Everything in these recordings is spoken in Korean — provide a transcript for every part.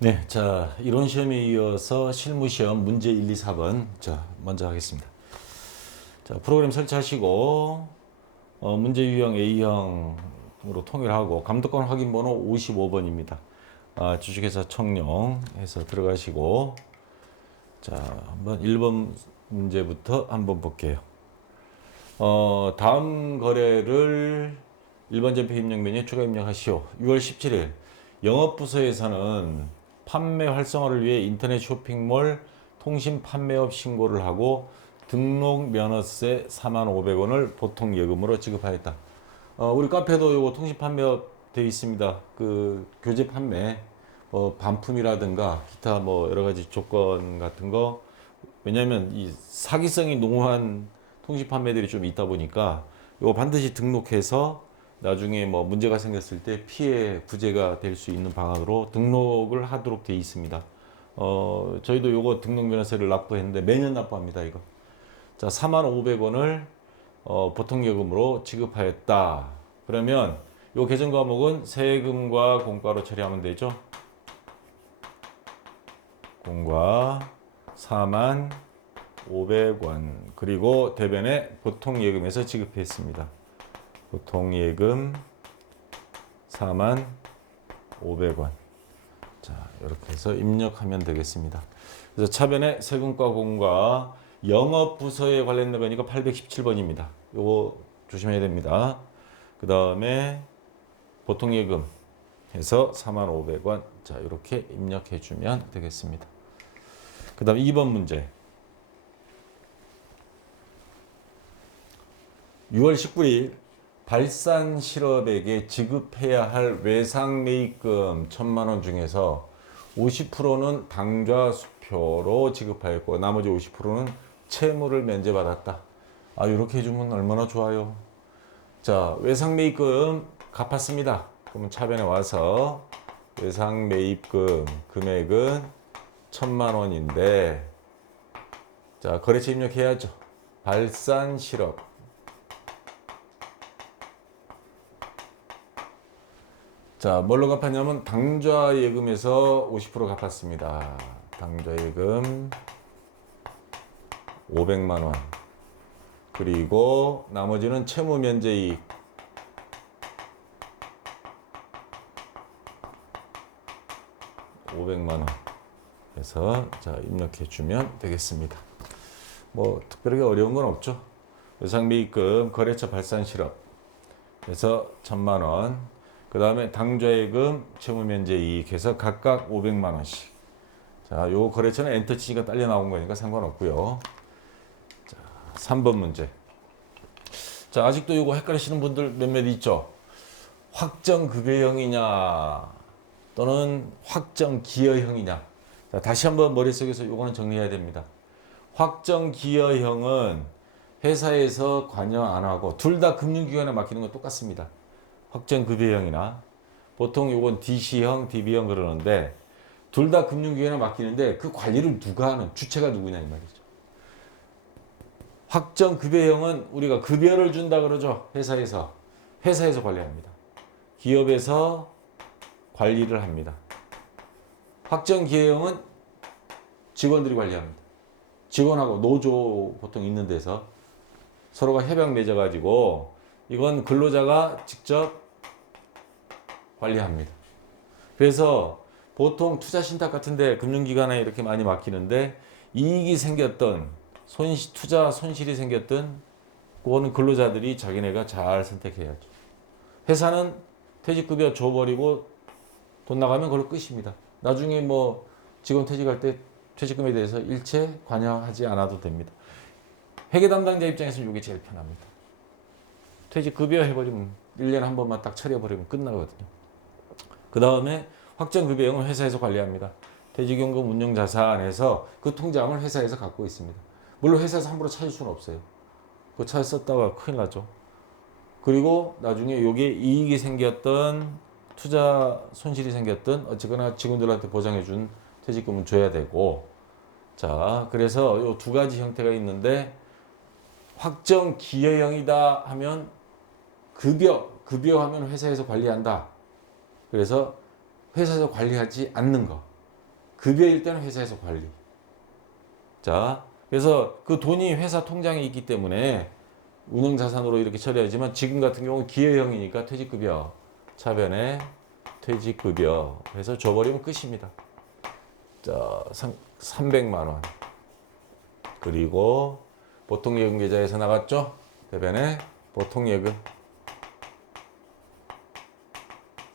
네, 자, 이론 시험에 이어서 실무 시험 문제 1, 2, 4번. 자, 먼저 하겠습니다. 자, 프로그램 설치하시고 문제 유형 A형으로 통일하고 감독관 확인 번호 55번입니다. 주식회사 청룡해서 들어가시고 자, 한번 1번 문제부터 한번 볼게요. 다음 거래를 1번 전표 입력 메뉴에 추가 입력하시오. 6월 17일 영업부서에서는 판매 활성화를 위해 인터넷 쇼핑몰 통신 판매업 신고를 하고 등록 면허세 4,500원을 보통 예금으로 지급하였다. 우리 카페도 요거 통신 판매업 되어 있습니다. 그 교재 판매, 반품이라든가 기타 뭐 여러 가지 조건 같은 거. 왜냐하면 이 사기성이 농후한 통신 판매들이 좀 있다 보니까 이거 반드시 등록해서 나중에 뭐 문제가 생겼을 때 피해 구제가 될 수 있는 방안으로 등록을 하도록 되어 있습니다. 저희도 요거 등록 면허세를 납부했는데 매년 납부합니다, 이거. 자, 4,500원을 보통 예금으로 지급하였다. 그러면 요 계정 과목은 세금과 공과로 처리하면 되죠. 공과 4,500원 그리고 대변에 보통 예금에서 지급했습니다. 보통 예금 4,500원. 자, 이렇게 해서 입력하면 되겠습니다. 그래서 차변에 세금과 공과 영업부서에 관련된 거니까 817번입니다. 요거 조심해야 됩니다. 그 다음에 보통 예금 해서 4,500원. 자, 이렇게 입력해 주면 되겠습니다. 그 다음 2번 문제. 6월 19일 발산 실업에게 지급해야 할 외상 매입금 1,000만 원 중에서 50%는 당좌 수표로 지급하였고 나머지 50%는 채무를 면제받았다. 이렇게 해주면 얼마나 좋아요. 자, 외상 매입금 갚았습니다. 그러면 차변에 와서 외상 매입금 금액은 1,000만 원인데 자, 거래처 입력해야죠. 발산 실업. 자, 뭘로 갚았냐면 당좌 예금에서 50% 갚았습니다. 당좌 예금 500만 원. 그리고 나머지는 채무 면제이익 500만 원 해서 자, 입력해 주면 되겠습니다. 뭐 특별하게 어려운 건 없죠. 외상매입금 거래처 발산 실업 해서 1,000만 원. 그 다음에 당좌예금 채무면제 이익해서 각각 500만 원씩. 자, 요 거래처는 엔터 치니까 딸려 나온 거니까 상관없고요. 자, 3번 문제. 자, 아직도 요거 헷갈리시는 분들 몇몇 있죠. 확정급여형이냐 또는 확정기여형이냐. 자, 다시 한번 머릿속에서 요거는 정리해야 됩니다. 확정기여형은 회사에서 관여 안 하고 둘 다 금융기관에 맡기는 건 똑같습니다. 확정급여형이나 보통 요건 DC형, DB형 그러는데 둘 다 금융기관에 맡기는데 그 관리를 누가 하는 주체가 누구냐 이 말이죠. 확정급여형은 우리가 급여를 준다 그러죠. 회사에서 관리합니다. 기업에서 관리를 합니다. 확정기여형은 직원들이 관리합니다. 직원하고 노조 보통 있는 데서 서로가 협약 맺어가지고 이건 근로자가 직접 관리합니다. 그래서 보통 투자신탁 같은데 금융기관에 이렇게 많이 맡기는데 이익이 생겼던 투자 손실이 생겼던 그거는 근로자들이 자기네가 잘 선택해야죠. 회사는 퇴직급여 줘버리고 돈 나가면 그걸로 끝입니다. 나중에 뭐 직원 퇴직할 때 퇴직금에 대해서 일체 관여하지 않아도 됩니다. 회계 담당자 입장에서는 이게 제일 편합니다. 퇴직급여 해버리면 1년에 한 번만 딱 처리해버리면 끝나거든요. 그 다음에 확정급여형은 회사에서 관리합니다. 퇴직연금 운용자산에서 그 통장을 회사에서 갖고 있습니다. 물론 회사에서 함부로 찾을 수는 없어요. 그거 찾았었다가 큰일 나죠. 그리고 나중에 요게 이익이 생겼던 투자 손실이 생겼던 어쨌거나 직원들한테 보장해준 퇴직금은 줘야 되고 자 그래서 요 두 가지 형태가 있는데 확정기여형이다 하면 급여하면 회사에서 관리한다. 그래서 회사에서 관리하지 않는 거. 급여일 때는 회사에서 관리. 자, 그래서 그 돈이 회사 통장에 있기 때문에 운영자산으로 이렇게 처리하지만 지금 같은 경우는 기회형이니까 퇴직급여, 차변에 퇴직급여 해서 줘버리면 끝입니다. 자, 300만 원. 그리고 보통예금 계좌에서 나갔죠? 대변에 보통예금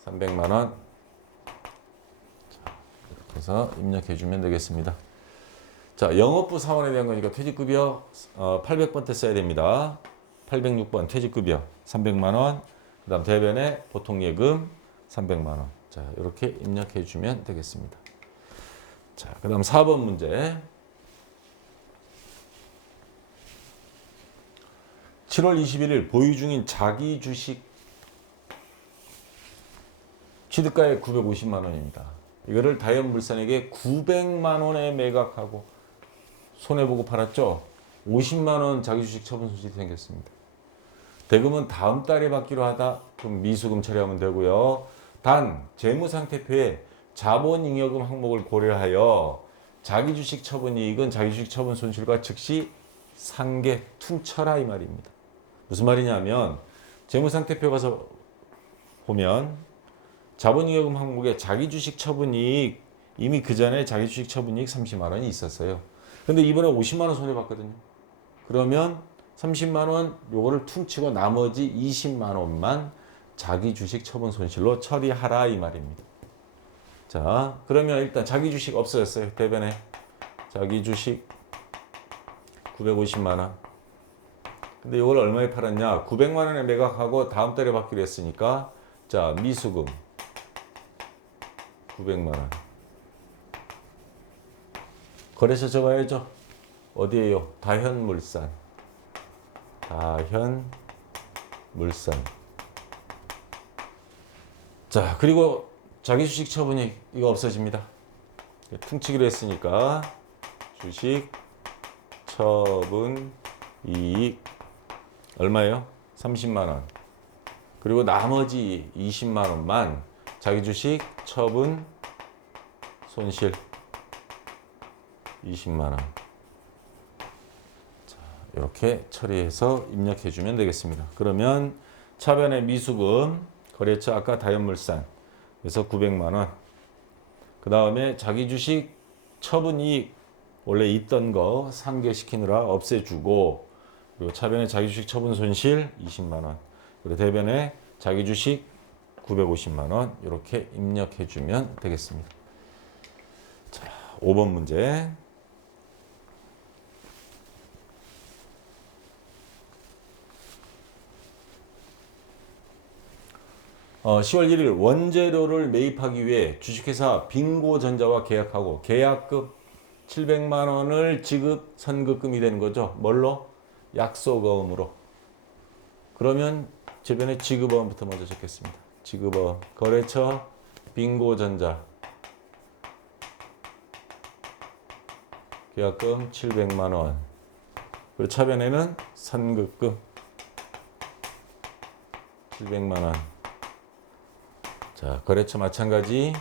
300만 원. 자, 이렇게 해서 입력해주면 되겠습니다. 자, 영업부 사원에 대한 거니까 퇴직급여 800번 때 써야 됩니다. 806번 퇴직급여 300만 원. 그 다음 대변에 보통예금 300만 원. 자, 이렇게 입력해 주면 되겠습니다. 자, 그 다음 4번 문제. 7월 21일 보유 중인 자기 주식 취득가액 950만 원입니다. 이거를 다이언물산에게 900만 원에 매각하고 손해보고 팔았죠. 50만 원 자기 주식 처분 손실이 생겼습니다. 대금은 다음 달에 받기로 하다 그럼 미수금 처리하면 되고요. 단 재무상태표에 자본잉여금 항목을 고려하여 자기 주식 처분 이익은 자기 주식 처분 손실과 즉시 상계 퉁쳐라 이 말입니다. 무슨 말이냐면 재무상태표 가서 보면 자본잉여금 항목에 자기 주식 처분 이익 이미 그 전에 자기 주식 처분 이익 30만 원이 있었어요. 근데 이번에 50만 원 손해봤거든요. 그러면 30만 원 요거를 퉁치고 나머지 20만 원만 자기 주식 처분 손실로 처리하라 이 말입니다. 자, 그러면 일단 자기 주식 없어졌어요. 대변에 자기 주식 950만 원. 근데 이걸 얼마에 팔았냐? 900만 원에 매각하고 다음 달에 받기로 했으니까 자, 미수금 900만 원. 거래처 적어야죠. 어디에요? 다현물산. 다현물산. 자, 그리고 자기 주식 처분이 이거 없어집니다. 퉁치기로 했으니까 주식 처분 이익 얼마예요? 30만 원. 그리고 나머지 20만 원만 자기 주식 처분 손실 20만 원. 자, 이렇게 처리해서 입력해 주면 되겠습니다. 그러면 차변의 미수금 거래처 아까 다현물산 그래서 900만 원. 그 다음에 자기 주식 처분 이익 원래 있던 거 상계시키느라 없애주고 그리고 차변에 자기 주식 처분 손실 20만 원. 그리고 대변에 자기 주식 950만 원 이렇게 입력해 주면 되겠습니다. 자, 5번 문제. 어, 10월 1일 원재료를 매입하기 위해 주식회사 빙고전자와 계약하고 계약금 700만 원을 지급 선급금이 되는 거죠. 뭘로? 약속어음으로. 그러면 주변에 지급어음부터 먼저 적겠습니다. 지급어음 거래처 빙고전자 계약금 700만 원. 그리고 차변에는 선급금 700만 원. 자, 거래처 마찬가지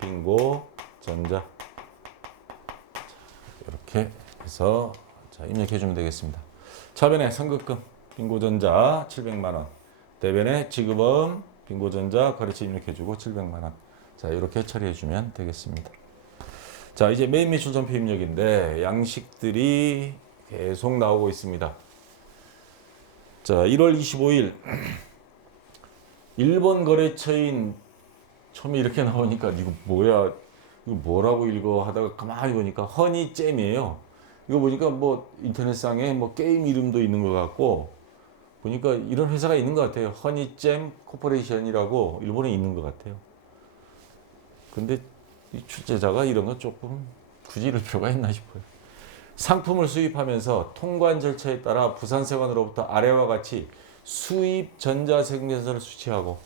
빙고전자. 이렇게 해서 자, 입력해 주면 되겠습니다. 차변에 선급금 빙고전자 700만 원. 대변에 지급어음 빙고전자 거래처 입력해 주고 700만 원. 자, 이렇게 처리해 주면 되겠습니다. 자, 이제 매입 매출 전표 입력인데 양식들이 계속 나오고 있습니다. 자, 1월 25일 일본 거래처인 처음에 이렇게 나오니까 이거 뭐야? 이거 뭐라고 읽어 하다가 가만히 보니까 허니잼이에요. 이거 보니까 뭐 인터넷상에 뭐 게임 이름도 있는 것 같고 보니까 이런 회사가 있는 것 같아요. 허니잼 코퍼레이션이라고 일본에 있는 것 같아요. 근데 이 출제자가 이런 거 조금 굳이 이럴 필요가 있나 싶어요. 상품을 수입하면서 통관 절차에 따라 부산세관으로부터 아래와 같이 수입 전자세금계산서를 수취하고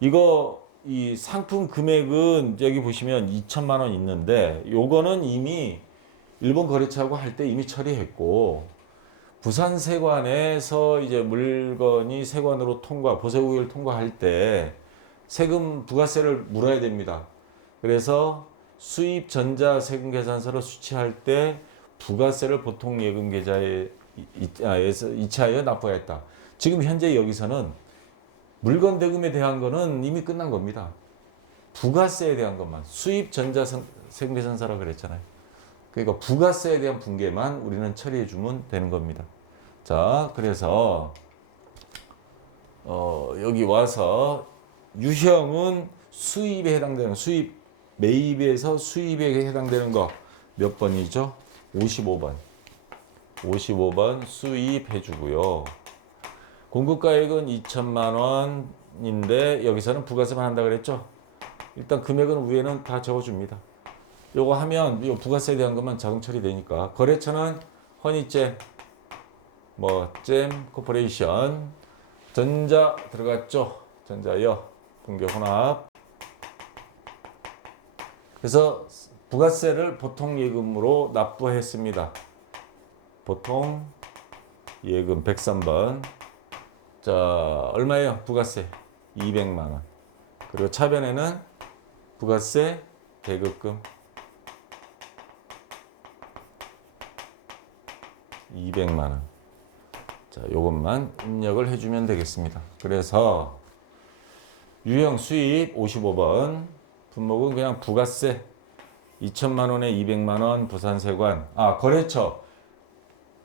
이거 이 상품 금액은 여기 보시면 2천만 원 있는데 요거는 이미 일본 거래처하고 할 때 이미 처리했고 부산세관에서 이제 물건이 세관으로 통과 보세국을 통과할 때 세금 부가세를 물어야 됩니다. 그래서 수입 전자세금 계산서를 수취할 때 부가세를 보통 예금 계좌에 이체하여 납부하였다. 지금 현재 여기서는 물건 대금에 대한 거는 이미 끝난 겁니다. 부가세에 대한 것만, 수입 전자세금 계산서라 그랬잖아요. 그러니까 부가세에 대한 분계만 우리는 처리해 주면 되는 겁니다. 자, 그래서 여기 와서 유형은 수입에 해당되는, 수입 매입에서 수입에 해당되는 거 몇 번이죠? 55번. 55번 수입 해주고요. 공급가액은 2천만 원인데 여기서는 부가세만 한다 그랬죠? 일단 금액은 위에는 다 적어줍니다. 요거 하면 요 부가세에 대한 것만 자동 처리되니까. 거래처는 허니잼, 잼 코퍼레이션, 전자 들어갔죠? 전자요. 분계 혼합. 그래서 부가세를 보통 예금으로 납부했습니다. 보통 예금 103번. 자, 얼마예요? 부가세 200만 원. 그리고 차변에는 부가세 대급금 200만 원. 자, 요것만 입력을 해주면 되겠습니다. 그래서 유형 수입 55번 분목은 그냥 부가세 2천만 원에 200만 원 부산세관. 거래처.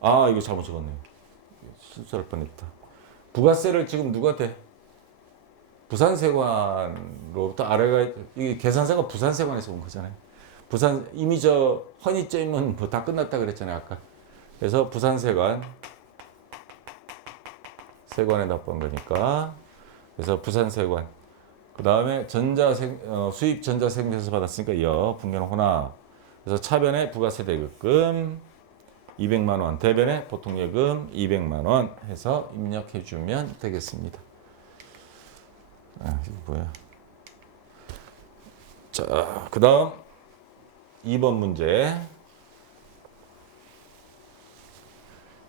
이거 잘못 적었네요. 실수할 뻔했다. 부가세를 지금 누구한테? 부산세관으로부터 아래가, 이게 계산서가 부산세관에서 온 거잖아요. 이미 허니잼은 다 끝났다 그랬잖아요, 아까. 그래서 부산세관, 세관에 납부한 거니까. 그래서 부산세관. 그 다음에 수입 전자세금에서 받았으니까 분계는 혼합. 그래서 차변에 부가세 대급금 200만 원, 대변에 보통예금 200만 원 해서 입력해 주면 되겠습니다. 이거 뭐야? 자, 그 다음 2번 문제.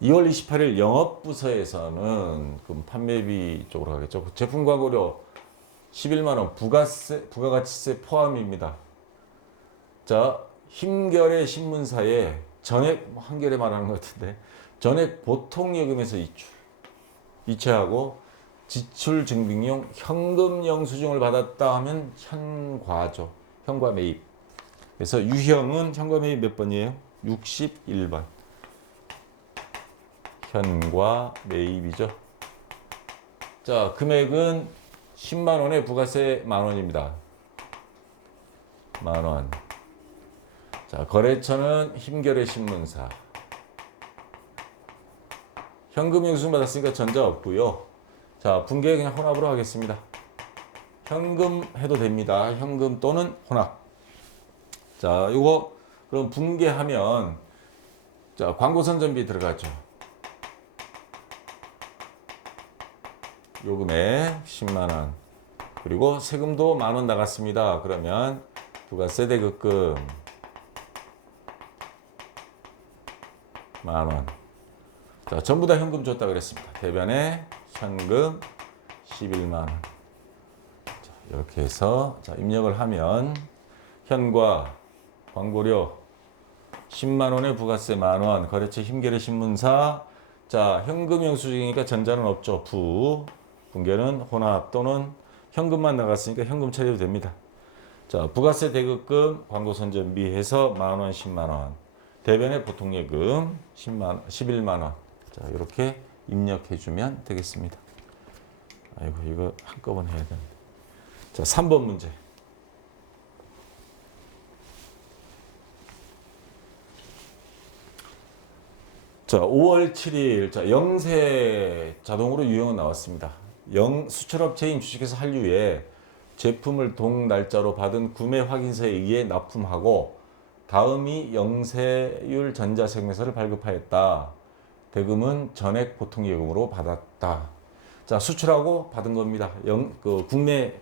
2월 28일 영업부서에서는 그럼 판매비 쪽으로 가겠죠. 제품 광고료 11만 원 부가가치세 포함입니다. 자, 힘결의 신문사에 전액, 한결에 말하는 것 같은데, 전액 보통예금에서 이체하고 지출 증빙용 현금 영수증을 받았다 하면 현과죠. 현과 매입. 그래서 유형은 현과 매입 몇 번이에요? 61번. 현과 매입이죠. 자, 금액은 10만 원에 부가세 만 원입니다. 만 원. 자, 거래처는 힘결의 신문사. 현금 영수증 받았으니까 전자 없고요. 자, 분계 그냥 혼합으로 하겠습니다. 현금 해도 됩니다. 현금 또는 혼합. 자, 요거 그럼 분계하면, 자, 광고 선전비 들어가죠. 요금에 10만 원. 그리고 세금도 만 원 나갔습니다. 그러면 부가세 대급금 만 원. 자, 전부 다 현금 줬다 그랬습니다. 대변에 현금 11만 원. 자, 이렇게 해서 입력을 하면 현과 광고료 10만 원에 부가세 만 원. 거래처 힘결의 신문사. 자, 현금 영수증이니까 전자는 없죠. 분계는 혼합 또는 현금만 나갔으니까 현금 처리도 됩니다. 자, 부가세 대급금 광고 선전비 해서 만 원, 10만 원. 대변에 보통예금 11만 원. 자, 이렇게 입력해 주면 되겠습니다. 아이고, 이거 한꺼번에 해야 되는데. 자, 3번 문제. 자, 5월 7일. 자, 영세 자동으로 유형은 나왔습니다. 수출업체인 주식회사 한류에 제품을 동 날짜로 받은 구매 확인서에 의해 납품하고 다음이 영세율 전자세금에서를 발급하였다. 대금은 전액 보통예금으로 받았다. 자, 수출하고 받은 겁니다. 국내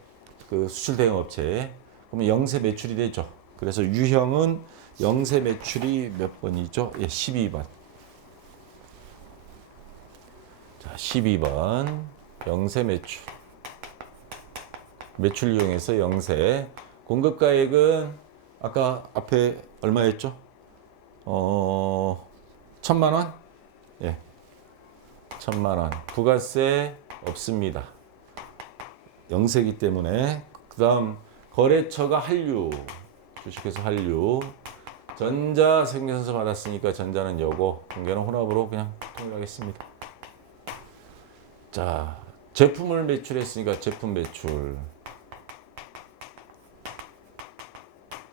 수출 대행 업체. 그러면 영세 매출이 되죠. 그래서 유형은 영세 매출이 몇 번이죠? 예, 12번. 자, 12번. 영세 매출. 매출 유형에서 영세. 공급가액은 아까 앞에 얼마였죠? 1,000만 원? 예. 1,000만 원. 부가세 없습니다. 영세기 때문에. 그다음 거래처가 한류. 주식회사 한류. 전자 생계선서 받았으니까 전자는 여고, 분계는 혼합으로 그냥 통일하겠습니다. 자, 제품을 매출했으니까 제품 매출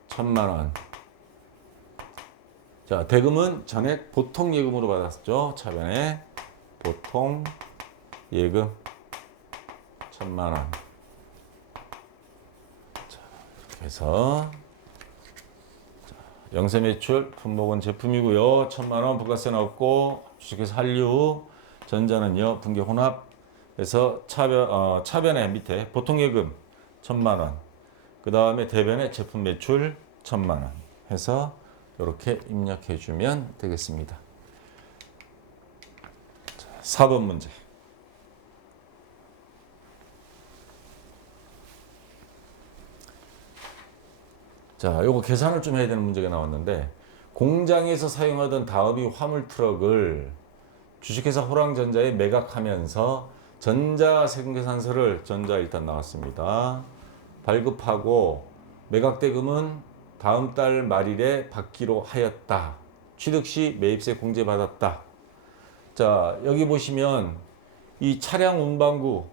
1,000만 원. 자, 대금은 전액 보통 예금으로 받았죠. 차변에 보통 예금 1,000만 원. 자, 이렇게 해서 영세 매출 품목은 제품이고요. 1,000만 원 부가세는 없고, 주식회사 한류, 전자는요 분계 혼합해서 차변에 밑에 보통 예금 1,000만 원. 그 다음에 대변에 제품 매출 1,000만 원 해서 이렇게 입력해 주면 되겠습니다. 자, 4번 문제. 자, 요거 계산을 좀 해야 되는 문제가 나왔는데, 공장에서 사용하던 다음이 화물 트럭을 주식회사 호랑전자에 매각하면서 전자생계산서를 전자 일단 나왔습니다. 발급하고 매각대금은 다음 달 말일에 받기로 하였다. 취득 시 매입세 공제받았다. 자, 여기 보시면 이 차량 운반구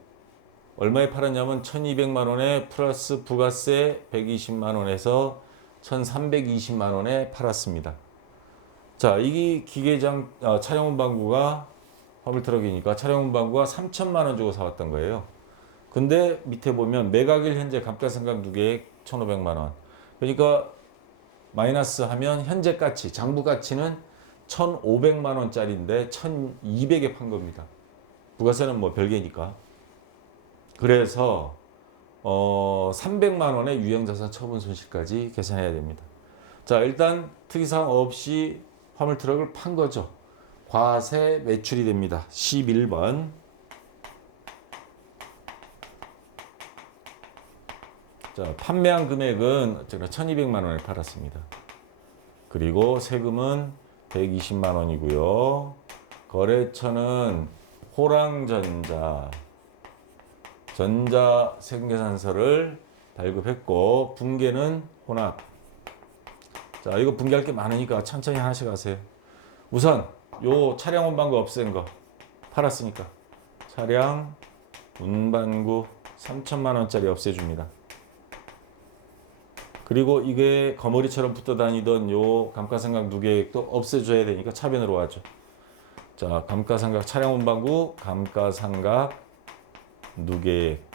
얼마에 팔았냐면 1,200만 원에 플러스 부가세 120만 원에서 1,320만 원에 팔았습니다. 자, 이 기계장 차량 운반구가 화물 트럭이니까 차량 운반구가 3,000만 원 주고 사왔던 거예요. 근데 밑에 보면 매각일 현재 감가상각 누계액 1,500만 원. 그러니까 마이너스 하면 현재 가치, 장부 가치는 1,500만 원짜리인데 1,200에 판 겁니다. 부가세는 뭐 별개니까. 그래서 300만 원의 유형자산 처분 손실까지 계산해야 됩니다. 자, 일단 특이사항 없이 화물 트럭을 판 거죠. 과세 매출이 됩니다. 11번. 자, 판매한 금액은 1,200만 원에 팔았습니다. 그리고 세금은 120만 원이고요. 거래처는 호랑전자, 전자생계산서를 발급했고, 분계는 혼합. 자, 이거 분개할 게 많으니까 천천히 하나씩 하세요. 우선 요 차량 운반구 없앤 거 팔았으니까 차량 운반구 3,000만 원짜리 없애줍니다. 그리고 이게 거머리처럼 붙어 다니던 요 감가상각 누계액도 없애줘야 되니까 차변으로 와죠. 자, 감가상각 차량 운반구 감가상각 누계액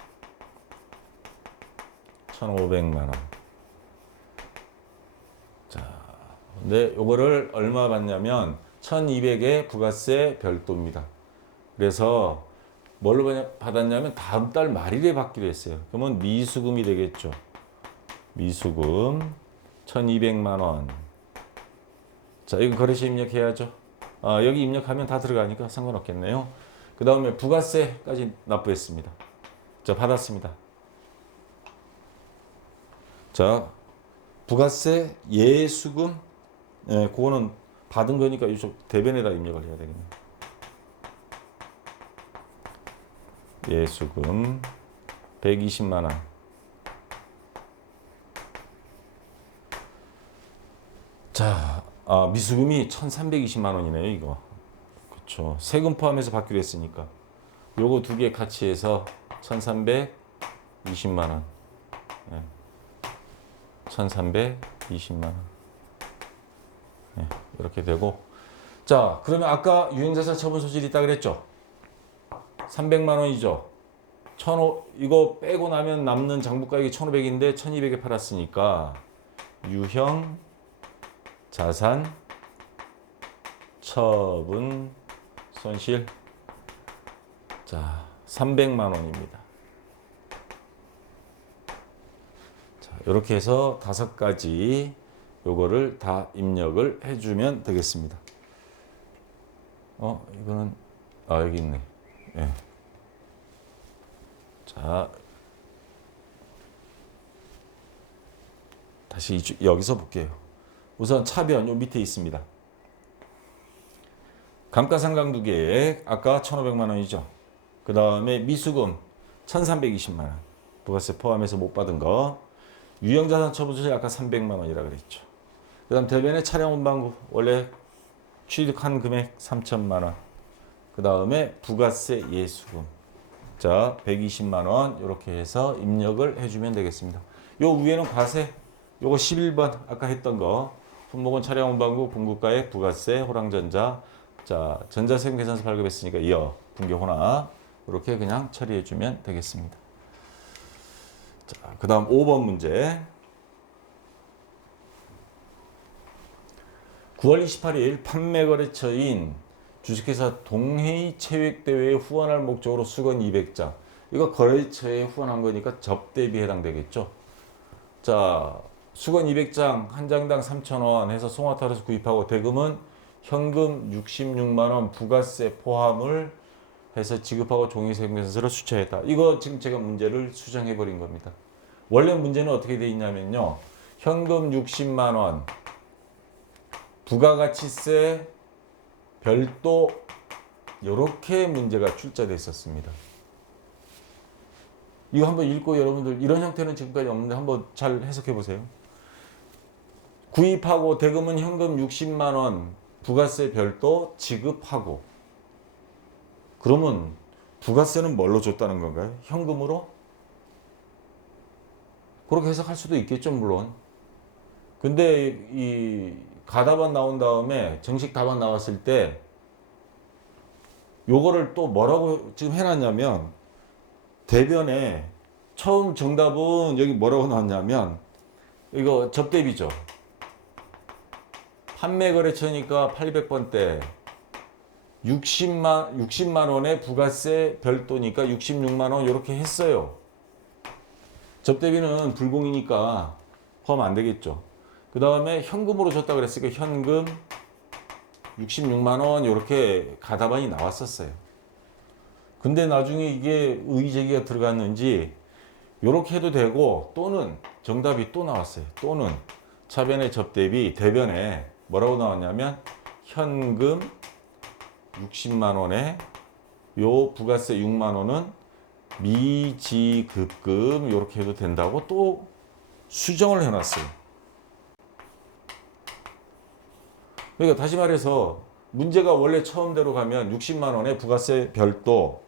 1,500만 원. 자, 근데 요거를 얼마 받냐면 1,200에 부가세 별도입니다. 그래서 뭘로 받았냐면 다음 달 말일에 받기로 했어요. 그러면 미수금이 되겠죠. 미수금 1,200만 원. 자, 이거 거래처 입력해야죠. 여기 입력하면 다 들어가니까 상관없겠네요. 그 다음에 부가세까지 납부했습니다. 자, 받았습니다. 자, 부가세 예수금, 그거는 받은 거니까 이쪽 대변에다 입력을 해야 되겠네요. 예수금 120만 원. 자, 미수금이 1,320만 원이네요, 이거. 그렇죠. 세금 포함해서 받기로 했으니까. 요거 두 개 같이 해서 1,320만 원. 1,320만 원. 이렇게 되고. 자, 그러면 아까 유형자산 처분 소질이 있다 그랬죠? 300만 원이죠. 이거 빼고 나면 남는 장부가액이 1,500인데 1,200에 팔았으니까 유형 자산 처분 손실. 자, 300만 원입니다. 자, 이렇게 해서 5가지 요거를 다 입력을 해주면 되겠습니다. 이거는 여기 있네. 예. 자, 다시 여기서 볼게요. 우선 차변 요 밑에 있습니다. 감가상각두계액 아까 1,500만 원이죠. 그 다음에 미수금 1,320만 원. 부가세 포함해서 못 받은 거. 유형자산 처분소재 아까 300만 원이라 그랬죠. 그 다음 대변의 차량 운반구 원래 취득한 금액 3천만 원. 그 다음에 부가세 예수금. 자, 120만 원 이렇게 해서 입력을 해주면 되겠습니다. 요 위에는 과세. 요거 11번 아까 했던 거. 품목은 차량 운반구 공급가액 부가세 호랑전자. 자, 전자세금 계산서 발급했으니까 이어 분교 혼합. 이렇게 그냥 처리해주면 되겠습니다. 자, 그 다음 5번 문제. 9월 28일 판매거래처인 주식회사 동해이 체육대회에 후원할 목적으로 수건 200장. 이거 거래처에 후원한 거니까 접대비에 해당되겠죠. 자, 수건 200장 한 장당 3,000원 해서 송화탈에서 구입하고 대금은 현금 66만 원 부가세 포함을 해서 지급하고 종이세금계산서를 수취했다. 이거 지금 제가 문제를 수정해 버린 겁니다. 원래 문제는 어떻게 돼 있냐면요. 현금 60만 원 부가가치세 별도 이렇게 문제가 출제돼 있었습니다. 이거 한번 읽고 여러분들 이런 형태는 지금까지 없는데 한번 잘 해석해 보세요. 구입하고 대금은 현금 60만 원 부가세 별도 지급하고 그러면 부가세는 뭘로 줬다는 건가요? 현금으로? 그렇게 해석할 수도 있겠죠, 물론. 근데 이 가답안 나온 다음에 정식 답안 나왔을 때 요거를 또 뭐라고 지금 해놨냐면 대변에 처음 정답은 여기 뭐라고 나왔냐면 이거 접대비죠. 판매거래처니까 800번대 60만 원의 부가세 별도니까 66만 원 이렇게 했어요. 접대비는 불공이니까 포함 안 되겠죠. 그 다음에 현금으로 줬다 그랬으니까 현금 66만 원 이렇게 가답안이 나왔었어요. 근데 나중에 이게 의제기가 들어갔는지 이렇게 해도 되고 또는 정답이 또 나왔어요. 또는 차변의 접대비 대변에 뭐라고 나왔냐면 현금 60만 원에 요 부가세 6만 원은 미지급금 이렇게 해도 된다고 또 수정을 해놨어요. 그러니까 다시 말해서 문제가 원래 처음대로 가면 60만 원에 부가세 별도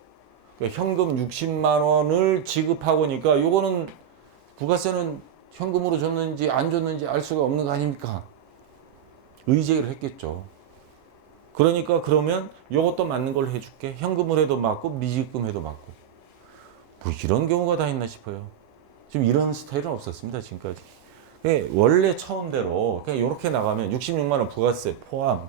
그러니까 현금 60만 원을 지급하고니까 요거는 부가세는 현금으로 줬는지 안 줬는지 알 수가 없는 거 아닙니까? 의제기를 했겠죠. 그러니까 그러면 요것도 맞는 걸 해줄게. 현금으로 해도 맞고 미지급금 해도 맞고. 뭐 이런 경우가 다 있나 싶어요. 지금 이런 스타일은 없었습니다. 지금까지. 원래 처음대로 그냥 이렇게 나가면 66만 원 부가세 포함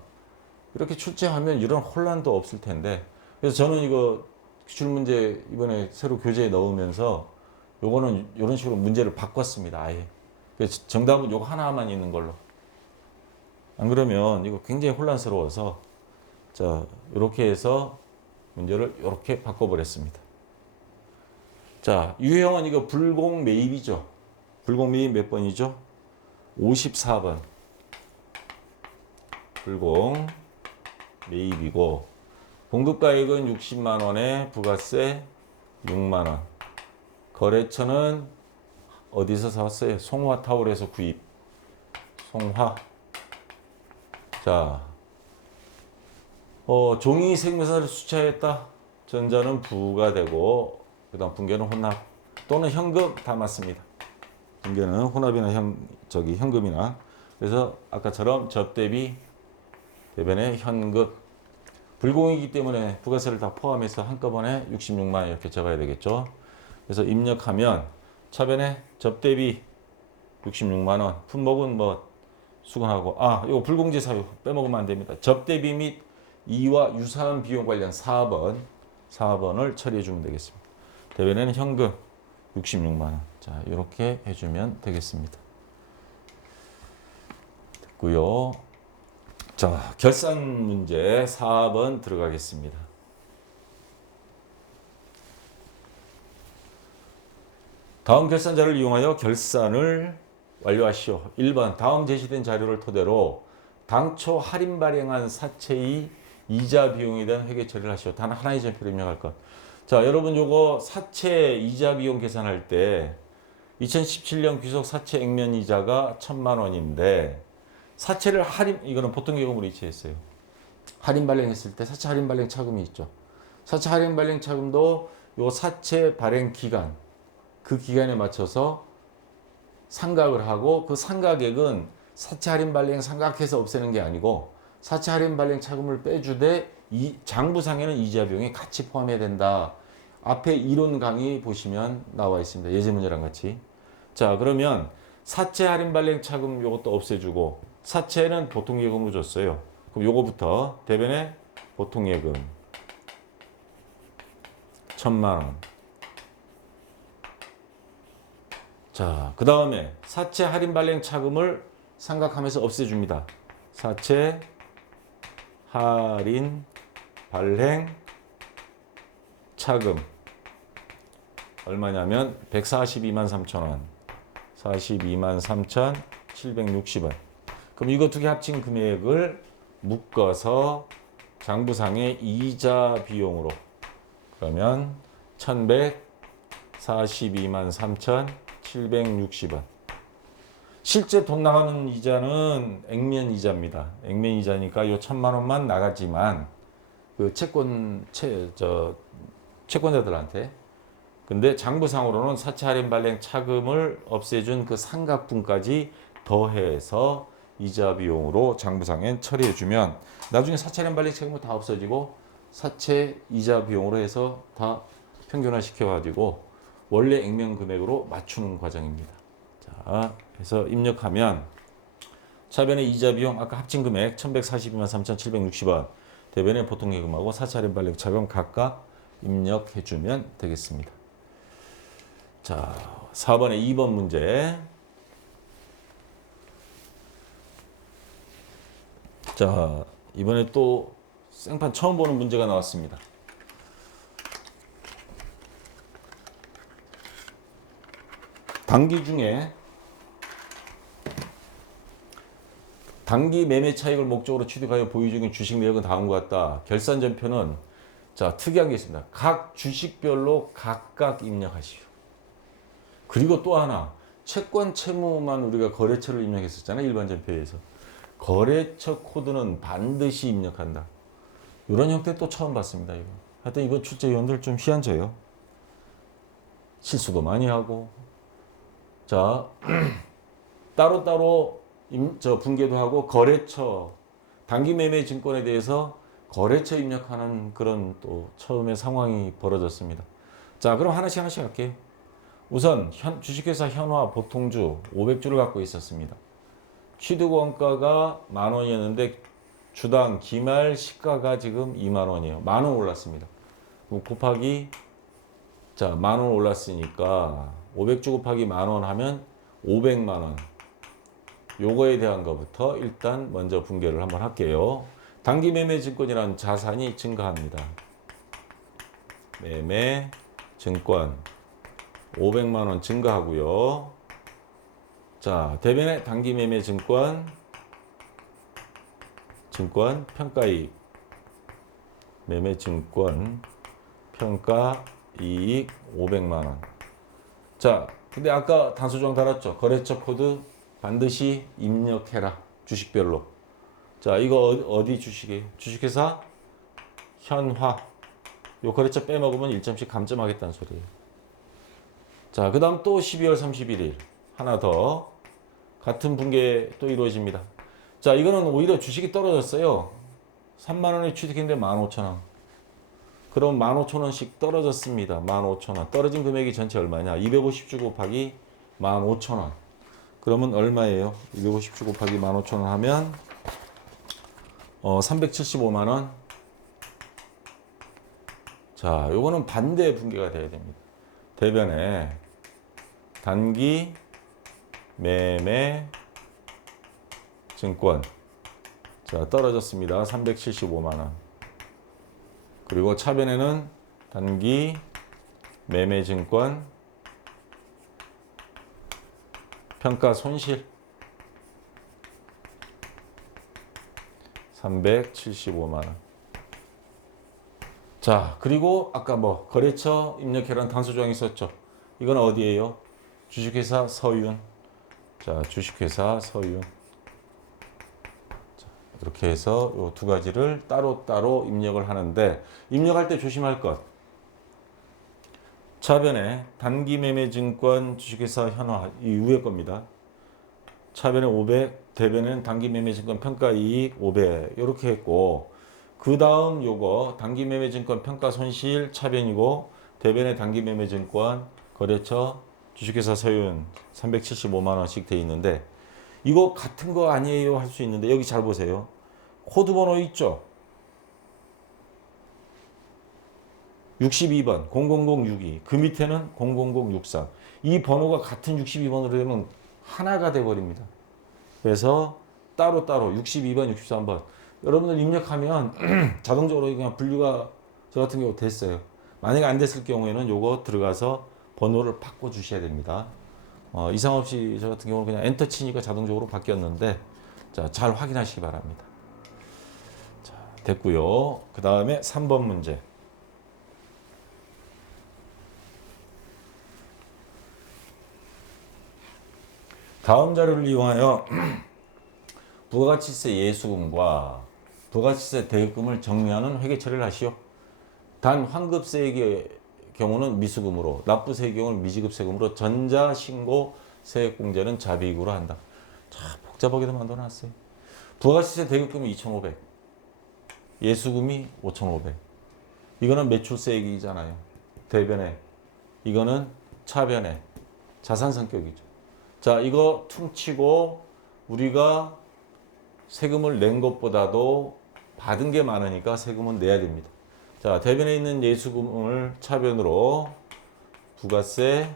이렇게 출제하면 이런 혼란도 없을 텐데 그래서 저는 이거 기출문제 이번에 새로 교재에 넣으면서 요거는 이런 식으로 문제를 바꿨습니다. 아예. 그래서 정답은 요거 하나만 있는 걸로. 안 그러면 이거 굉장히 혼란스러워서 자 이렇게 해서 문제를 이렇게 바꿔버렸습니다. 자 유형은 이거 불공 매입이죠. 불공 매입 몇 번이죠? 54번. 불공 매입이고 공급가액은 60만 원에 부가세 6만 원. 거래처는 어디서 사왔어요? 송화타올에서 구입. 송화. 자, 종이세금계산서를 수취하였다. 전자는 부가 되고 그다음 분계는 혼납 또는 현금 다 맞습니다. 분계는 혼합이나 현금이나 그래서 아까처럼 접대비 대변에 현금 불공이기 때문에 부가세를 다 포함해서 한꺼번에 66만 원 이렇게 적어야 되겠죠. 그래서 입력하면 차변에 접대비 66만 원 품목은 뭐 수건하고 이거 불공제 사유 빼먹으면 안 됩니다. 접대비 및 이와 유사한 비용 관련 4번을 처리해 주면 되겠습니다. 대변에는 현금 66만 원. 자, 이렇게 해주면 되겠습니다. 됐고요. 자, 결산 문제 4번 들어가겠습니다. 다음 결산자를 이용하여 결산을 완료하시오. 1번 다음 제시된 자료를 토대로 당초 할인 발행한 사채의 이자 비용에 대한 회계 처리를 하시오. 단 하나의 점표를 입력할 것. 자, 여러분 요거 사채 이자 비용 계산할 때 2017년 귀속 사채 액면 이자가 1,000만 원인데 사채를 할인 이거는 보통 예금으로 이체했어요. 할인 발행했을 때 사채 할인 발행 차금이 있죠. 사채 할인 발행 차금도 요 사채 발행 기간 그 기간에 맞춰서 상각을 하고 그 상각액은 사채 할인 발행 상각해서 없애는 게 아니고 사채 할인 발행 차금을 빼주되 이 장부상에는 이자 비용이 같이 포함해야 된다. 앞에 이론 강의 보시면 나와 있습니다. 예제 문제랑 같이. 자, 그러면 사채 할인 발행 차금 요것도 없애주고 사채는 보통 예금으로 줬어요. 그럼 요거부터 대변에 보통 예금 1,000만 원. 자, 그 다음에 사채 할인 발행 차금을 상각하면서 없애줍니다. 사채 할인 발행 차금 얼마냐면 142만 3천 원, 42만 3,760원. 그럼 이거 두 개 합친 금액을 묶어서 장부상의 이자 비용으로 그러면 1,142만 3,760원. 실제 돈 나가는 이자는 액면 이자입니다. 액면 이자니까 요 1,000만 원만 나가지만 그 채권자들한테 근데 장부상으로는 사채 할인 발행 차금을 없애준 그 상각분까지 더해서 이자 비용으로 장부상에 처리해주면 나중에 사채 할인 발행 차금은 다 없어지고 사채 이자 비용으로 해서 다 평균화 시켜가지고 원래 액면 금액으로 맞추는 과정입니다. 자, 그래서 입력하면 차변의 이자 비용 아까 합친 금액 1,142만 3,760원 대변의 보통 예금하고 사채 할인 발행 차금 각각 입력해주면 되겠습니다. 자, 4번에 2번 문제. 자, 이번에 또 생판 처음 보는 문제가 나왔습니다. 단기 중에 단기 매매 차익을 목적으로 취득하여 보유 중인 주식 내역은 다음과 같다. 결산 전표는 자, 특이한 게 있습니다. 각 주식별로 각각 입력하시오. 그리고 또 하나 채권 채무만 우리가 거래처를 입력했었잖아요. 일반 전표에서. 거래처 코드는 반드시 입력한다. 이런 형태 또 처음 봤습니다. 이거. 하여튼 이번 출제위원들 좀 희한져요. 실수도 많이 하고. 자, 따로따로 분계도 하고 거래처, 단기 매매 증권에 대해서 거래처 입력하는 그런 또 처음에 상황이 벌어졌습니다. 자, 그럼 하나씩 할게요. 우선 주식회사 현화 보통주 500주를 갖고 있었습니다. 취득 원가가 10,000원이었는데 주당 기말 시가가 지금 20,000원이에요. 10,000원 올랐습니다. 그럼 곱하기 자 10,000원 올랐으니까 500주 곱하기 10,000원 하면 500만원. 요거에 대한 것부터 일단 먼저 분계를 한번 할게요. 단기 매매 증권이라는 자산이 증가합니다. 매매 증권 500만 원 증가하고요. 자, 대변의 단기 매매 증권 평가이익 매매 증권 평가이익 500만 원. 자, 근데 아까 단수정 달았죠. 거래처 코드 반드시 입력해라. 주식별로. 자, 이거 어디 주식이에요? 주식회사 현화. 요 거래처 빼먹으면 1점씩 감점하겠다는 소리예요. 자, 그 다음 또 12월 31일 하나 더 같은 분계 또 이루어집니다. 자, 이거는 오히려 주식이 떨어졌어요. 30,000원에 취득했는데 15,000원. 그럼 15,000원씩 떨어졌습니다. 15,000원. 떨어진 금액이 전체 얼마냐? 250주 곱하기 15,000원. 그러면 얼마예요? 250주 곱하기 15,000원 하면 375만 원. 자, 요거는 반대 분계가 돼야 됩니다. 대변에 단기 매매 증권 자 떨어졌습니다. 375만 원. 그리고 차변에는 단기 매매 증권 평가 손실 375만 원. 자, 그리고 아까 뭐 거래처 입력해라는 단서 조항이 있었죠. 이건 어디예요? 주식회사 서윤. 자, 주식회사 서윤. 자, 이렇게 해서 이 두 가지를 따로따로 입력을 하는데, 입력할 때 조심할 것. 차변에 단기매매증권 주식회사 현화, 이 위에 겁니다. 차변에 500, 대변에는 단기매매증권 평가이익 500 이렇게 했고, 그 다음 요거 단기매매증권 평가손실 차변이고, 대변에 단기매매증권 거래처 주식회사 서윤 375만 원씩 돼 있는데, 이거 같은 거 아니에요 할 수 있는데, 여기 잘 보세요. 코드 번호 있죠? 62번 00062, 그 밑에는 00063. 이 번호가 같은 62번으로 되면 하나가 돼 버립니다. 그래서 따로따로 62번, 63번 여러분들 입력하면 자동적으로 그냥 분류가 저 같은 경우 됐어요. 만약에 안 됐을 경우에는 요거 들어가서 번호를 바꿔 주셔야 됩니다. 이상 없이 저 같은 경우는 그냥 엔터 치니까 자동적으로 바뀌었는데, 자, 잘 확인하시기 바랍니다. 자, 됐고요. 그 다음에 3번 문제. 다음 자료를 이용하여 부가가치세 예수금과 부가가치세 대입금을 정리하는 회계 처리를 하시오. 단 환급세액의 경우는 미수금으로, 납부세액의 경우는 미지급세금으로, 전자신고 세액공제는 자비익으로 한다. 참 복잡하게도 만들어놨어요. 부가가치세 대입금이 2,500, 예수금이 5,500. 이거는 매출세액이잖아요. 대변에. 이거는 차변에. 자산 성격이죠. 자, 이거 퉁치고 우리가 세금을 낸 것보다도 받은 게 많으니까 세금은 내야 됩니다. 자, 대변에 있는 예수금을 차변으로 부가세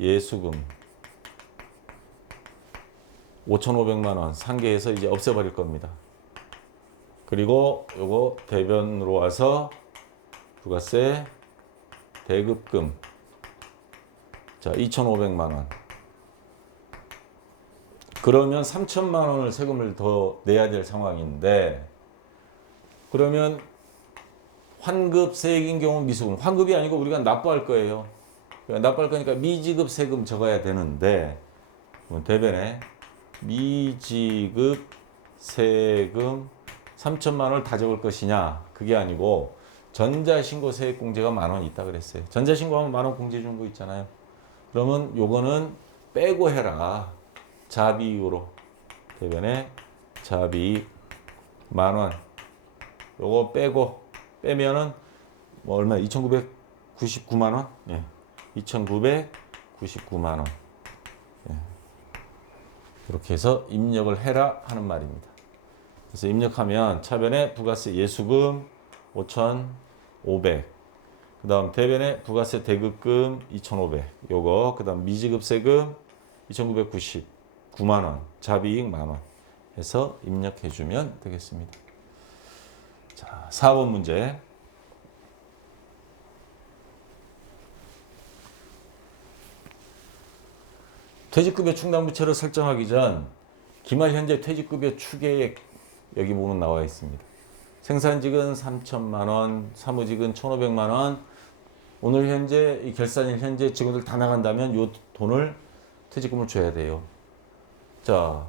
예수금 5,500만 원 상계해서 이제 없애버릴 겁니다. 그리고 요거 대변으로 와서 부가세 대급금, 자, 2,500만 원. 그러면 3천만 원을 세금을 더 내야 될 상황인데, 그러면 환급세액인 경우 미수금, 환급이 아니고 우리가 납부할 거예요. 납부할 거니까 미지급 세금 적어야 되는데, 대변에 미지급 세금 3천만 원을 다 적을 것이냐, 그게 아니고 전자신고 세액공제가 10,000원 있다 그랬어요. 전자신고하면 10,000원 공제 준 거 있잖아요. 그러면 요거는 빼고 해라. 자비익으로. 대변에 자비익 10,000원. 요거 빼면은 뭐 얼마? 2,999만 원? 예. 2,999만 원. 예. 이렇게 해서 입력을 해라 하는 말입니다. 그래서 입력하면 차변에 부가세 예수금 5,500. 그다음 대변에 부가세 대급금 2,500. 요거 그다음 미지급 세금 2,999만 원, 자비익 10,000원 해서 입력해 주면 되겠습니다. 자, 4번 문제. 퇴직급여 충당부채를 설정하기 전 기말 현재 퇴직급여 추계액 여기 보면 나와 있습니다. 생산직은 3천만 원, 사무직은 1,500만 원. 오늘 현재 이 결산일 현재 직원들 다 나간다면 이 돈을 퇴직금을 줘야 돼요. 자,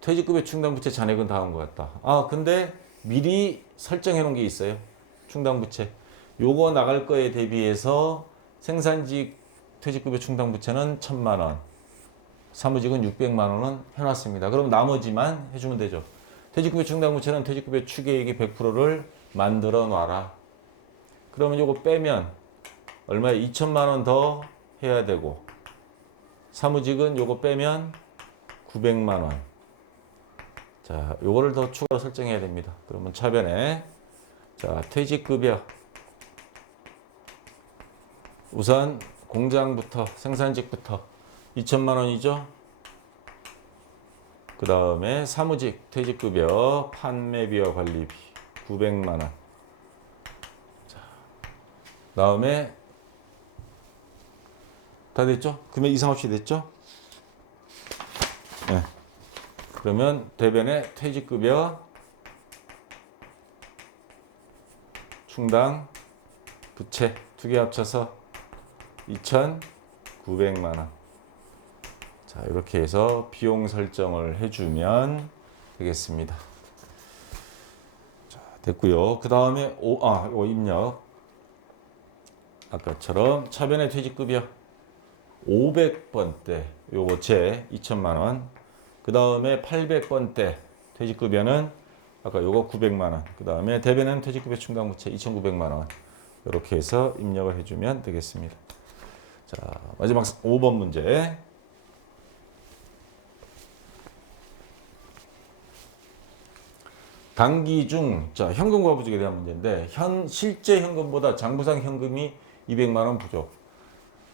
퇴직급여 충당부채 잔액은 다음과 같다. 아, 근데 미리 설정해 놓은 게 있어요. 충당부채. 요거 나갈 거에 대비해서 생산직 퇴직급여 충당부채는 1,000만 원, 사무직은 600만 원은 해놨습니다. 그럼 나머지만 해주면 되죠. 퇴직급여 충당부채는 퇴직급여 추계액의 100%를 만들어 놔라. 그러면 요거 빼면 얼마에 2천만 원 더 해야 되고, 사무직은 요거 빼면 900만 원. 자, 요거를 더 추가로 설정해야 됩니다. 그러면 차변에 자, 퇴직급여 우선 공장부터 생산직부터 2천만 원이죠. 그 다음에 사무직 퇴직급여 판매비와 관리비 900만 원. 자, 다음에 다 됐죠? 금액 이상 없이 됐죠? 그러면 대변의 퇴직급여, 충당, 부채 두 개 합쳐서 2,900만 원. 자, 이렇게 해서 비용 설정을 해주면 되겠습니다. 자, 됐고요. 그 다음에 입력. 아까처럼 차변의 퇴직급여 500번대 요거 제 2천만 원. 그 다음에 800번대 퇴직급여는 아까 요거 900만 원. 그 다음에 대변은 퇴직급여 충당부채 2,900만 원. 이렇게 해서 입력을 해주면 되겠습니다. 자, 마지막 5번 문제. 단기 중, 자, 현금 과부족에 대한 문제인데, 실제 현금보다 장부상 현금이 200만 원 부족.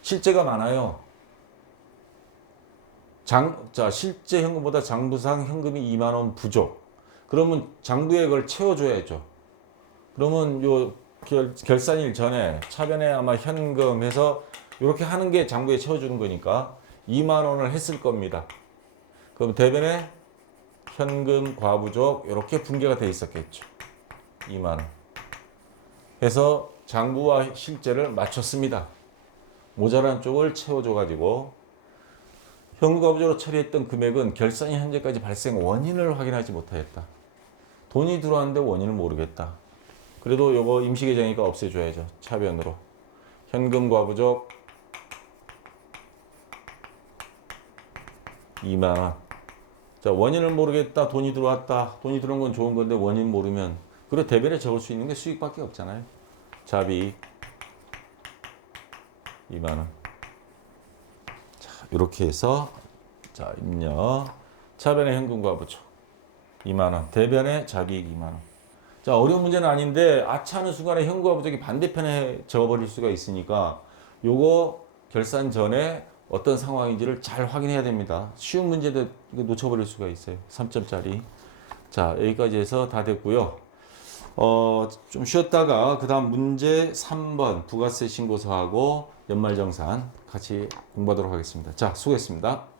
실제가 많아요. 실제 현금보다 장부상 현금이 2만 원 부족. 그러면 장부에 그걸 채워줘야죠. 그러면 요 결산일 전에 차변에 아마 현금해서 이렇게 하는 게 장부에 채워주는 거니까 2만 원을 했을 겁니다. 그럼 대변에 현금 과부족 이렇게 분계가 돼 있었겠죠. 2만 원. 해서 장부와 실제를 맞췄습니다. 모자란 쪽을 채워줘 가지고 현금 과부족으로 처리했던 금액은 결산이 현재까지 발생 원인을 확인하지 못하였다. 돈이 들어왔는데 원인을 모르겠다. 그래도 요거 임시계정이니까 없애줘야죠. 차변으로. 현금 과부족 2만 원. 자, 원인을 모르겠다. 돈이 들어왔다. 돈이 들어온 건 좋은 건데 원인 모르면 그리고 대변에 적을 수 있는 게 수익밖에 없잖아요. 자비 2만 원. 자, 이렇게 해서 자, 입력. 차변의 현금 과부족 2만 원. 대변의 자비익 2만 원. 자, 어려운 문제는 아닌데 아차 하는 순간에 현금 과부족이 반대편에 적어버릴 수가 있으니까 요거 결산 전에 어떤 상황인지를 잘 확인해야 됩니다. 쉬운 문제도 놓쳐버릴 수가 있어요. 3점짜리. 자, 여기까지 해서 다 됐고요. 좀 쉬었다가 그 다음 문제 3번 부가세 신고서하고 연말정산 같이 공부하도록 하겠습니다. 자, 수고했습니다.